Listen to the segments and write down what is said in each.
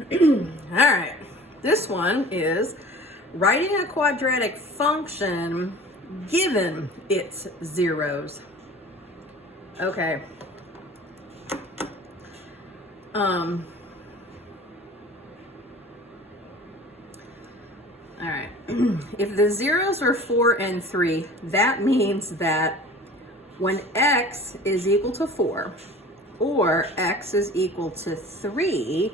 All right, this one is writing a quadratic function given its zeros. Okay. All right. If the zeros are 4 and 3, that means that when x is equal to 4 or x is equal to 3,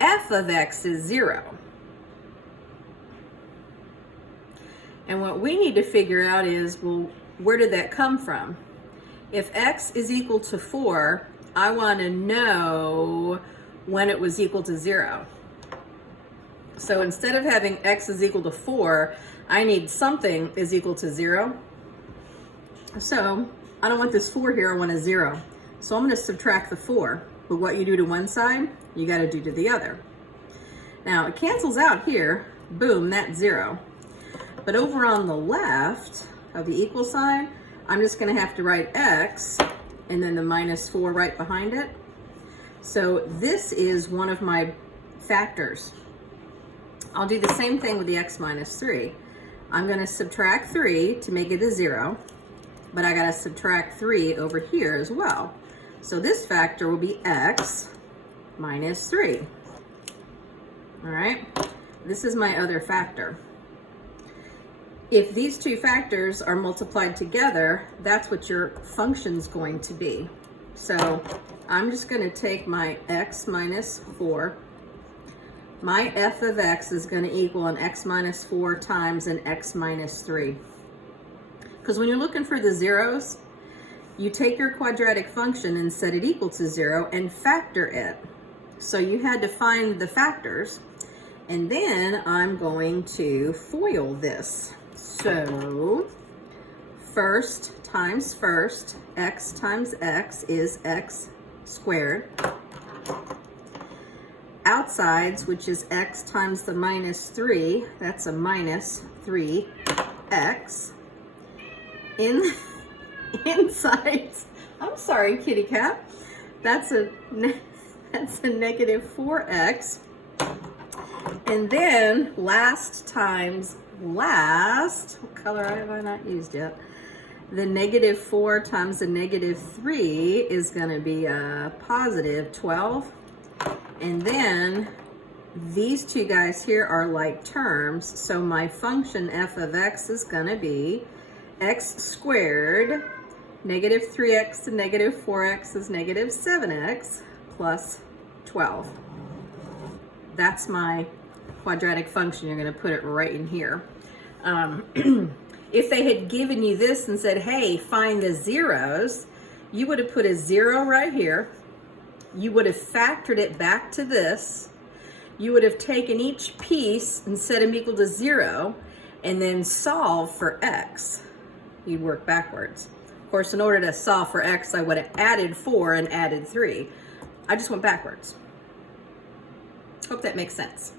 f of x is 0. And what we need to figure out is, well, where did that come from? If x is equal to 4, I want to know when it was equal to 0. So instead of having x is equal to 4, I need something is equal to 0. So I don't want this 4 here, I want a 0. So I'm going to subtract the 4. But what you do to one side, you got to do to the other. Now it cancels out here. Boom, that's 0. But over on the left of the equal sign, I'm just going to have to write x and then the minus 4 right behind it. So this is one of my factors. I'll do the same thing with the x minus 3. I'm going to subtract 3 to make it a 0, but I got to subtract 3 over here as well. So this factor will be x minus 3. All right, this is my other factor. If these two factors are multiplied together, that's what your function's going to be. So I'm just going to take my x minus 4. My f of x is going to equal an x minus 4 times an x minus 3. Because when you're looking for the zeros, you take your quadratic function and set it equal to 0 and factor it. So you had to find the factors, and then I'm going to FOIL this. So first times first, x times x is x squared. Outsides, which is x times the minus 3, that's a minus 3x. Insides, I'm sorry, kitty cat, that's a negative 4x. And then last times last, what color have I not used yet? The negative 4 times the negative 3 is going to be a positive 12. And then these two guys here are like terms, so my function f of x is going to be x squared, negative 3x to negative 4x is negative 7x plus 12. That's my quadratic function. You're going to put it right in here. If they had given you this and said, hey, find the zeros, you would have put a 0 right here. You would have factored it back to this. You would have taken each piece and set them equal to 0 and then solve for x. You'd work backwards. Of course, in order to solve for x, I would have added 4 and added 3. I just went backwards. Hope that makes sense.